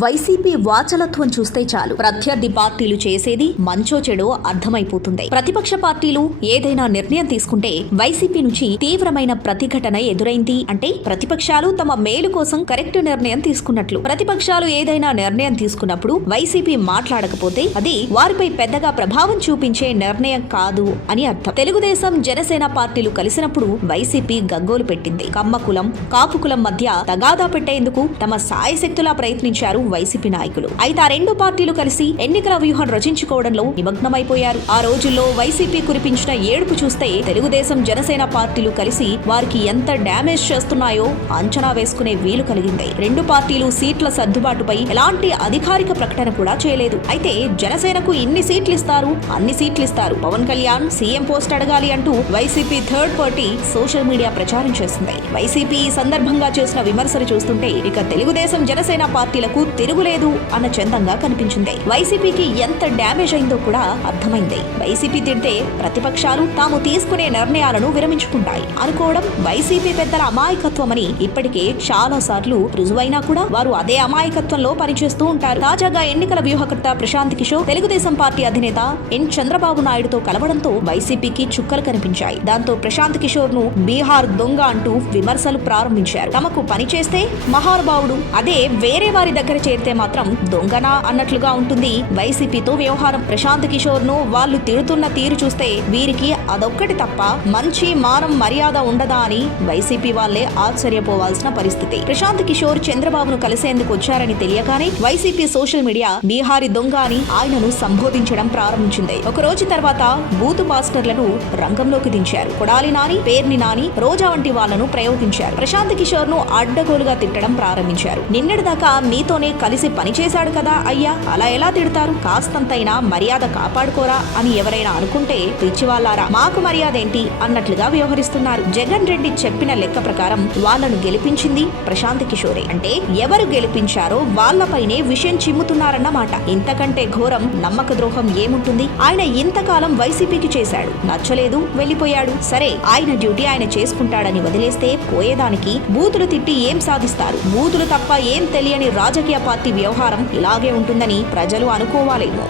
YCP వాచలత్వం చూస్తే చాలు ప్రత్యర్థి పార్టీలు చేసేది మంచో చెడో అర్థమైపోతుంది. ప్రతిపక్ష పార్టీలు ఏదైనా నిర్ణయం తీసుకుంటే వైసీపీ నుంచి తీవ్రమైన ప్రతిఘటన ఎదురైంది అంటే ప్రతిపక్షాలు తమ మేలు కోసం కరెక్ట్ నిర్ణయం తీసుకున్నట్లు. ప్రతిపక్షాలు ఏదైనా నిర్ణయం తీసుకున్నప్పుడు వైసీపీ మాట్లాడకపోతే అది వారిపై పెద్దగా ప్రభావం చూపించే నిర్ణయం కాదు అని అర్థం. తెలుగుదేశం జనసేన పార్టీలు కలిసినప్పుడు వైసీపీ గగ్గోలు పెట్టింది. కమ్మ కులం కాపు కులం మధ్య తగాదా పెట్టేందుకు తమ సాయశక్తులా ప్రయత్నించారు వైసీపీ నాయకులు. అయితే ఆ రెండు పార్టీలు కలిసి ఎన్నికల వ్యూహం రచించుకోవడంలో నిమగ్నమైపోయారు. ఆ రోజుల్లో వైసీపీ కురిపించిన ఏడుపు చూస్తే తెలుగుదేశం జనసేన పార్టీలు కలిసి వారికి ఎంత డ్యామేజ్ చేస్తున్నాయో అంచనా వేసుకునే వీలు కలిగింది. రెండు పార్టీలు సీట్ల సర్దుబాటుపై ఎలాంటి అధికారిక ప్రకటన కూడా చేయలేదు. అయితే జనసేనకు ఇన్ని సీట్లు ఇస్తారు, అన్ని సీట్లు ఇస్తారు, పవన్ కళ్యాణ్ సీఎం పోస్ట్ అడగాలి అంటూ YCP third party social media ప్రచారం చేసింది. వైసీపీ ఈ సందర్భంగా చేసిన విమర్శలు చూస్తుంటే ఇక తెలుగుదేశం జనసేన పార్టీలకు తిరుగులేదు అన్న చందంగా కనిపించింది. వైసీపీకి ఎంత డ్యామేజ్ అయిందో కూడా అర్థమైంది. వైసీపీ తిడితే ప్రతిపక్షాలు తాము తీసుకునే నిర్ణయాలను విరమించుకుంటాయి అనుకోవడం వైసీపీ పెద్దల అమాయకత్వమని ఇప్పటికే చాలా సార్లు రుజువైనా కూడా వారు అదే అమాయకత్వంలో పనిచేస్తూ ఉంటారు. తాజాగా ఎన్నికల వ్యూహకర్త ప్రశాంత్ కిషోర్ తెలుగుదేశం పార్టీ అధినేత ఎన్ చంద్రబాబు నాయుడుతో కలవడంతో వైసీపీకి చుక్కలు కనిపించాయి. దాంతో ప్రశాంత్ కిషోర్ ను బీహార్ దొంగ అంటూ విమర్శలు ప్రారంభించారు. తమకు పని చేస్తే మహానుభావుడు, అదే వేరే వారి దగ్గర చేరితే మాత్రం దొంగనా అన్నట్లుగా ఉంటుంది వైసీపీతో వ్యవహారం. ప్రశాంత్ కిషోర్ ను వాళ్ళు తిడుతున్న తీరు చూస్తే వీరికి అదొక్కటి తప్ప మంచి మానం మర్యాద ఉండదా అని వైసీపీ వాళ్లే ఆశ్చర్యపోవాల్సిన పరిస్థితి. ప్రశాంత్ కిషోర్ చంద్రబాబును కలిసేందుకు వచ్చారని తెలియగానే వైసీపీ సోషల్ మీడియా బీహారీ దొంగ అని ఆయనను సంబోధించడం ప్రారంభించింది. ఒక రోజు తర్వాత బూతు పాస్టర్లను రంగంలోకి దించారు. కొడాలి నాని, పేర్ని నాని, రోజా వంటి వాళ్లను ప్రయోగించారు. ప్రశాంత్ కిషోర్ ను అడ్డగోలుగా తిట్టడం ప్రారంభించారు. నిన్నటిదాకా మీతోనే కలిసి పనిచేశాడు కదా అయ్యా, అలా ఎలా తిడతారు, కాస్తంతైనా మర్యాద కాపాడుకోరా అని ఎవరైనా అనుకుంటే పిచ్చివాళ్లారా, మాకు మర్యాద ఏంటి అన్నట్లుగా వ్యవహరిస్తున్నారు. జగన్ రెడ్డి చెప్పిన లెక్క ప్రకారం వాళ్లను గెలిపించింది ప్రశాంత్ కిషోరే. అంటే ఎవరు గెలిపించారో వాళ్లపైనే విషయం చిమ్ముతున్నారన్నమాట. ఇంతకంటే ఘోరం నమ్మక ద్రోహం ఏముంటుంది? ఆయన ఇంతకాలం వైసీపీకి చేశాడు, నచ్చలేదు, వెళ్లిపోయాడు. సరే, ఆయన డ్యూటీ ఆయన చేసుకుంటాడని వదిలేస్తే పోయేదానికి బూతులు తిట్టి ఏం సాధిస్తారు? బూతులు తప్ప ఏం తెలియని రాజకీయ పార్టీ వ్యవహారం ఇలాగే ఉంటుందని ప్రజలు అనుకోవాలేమో.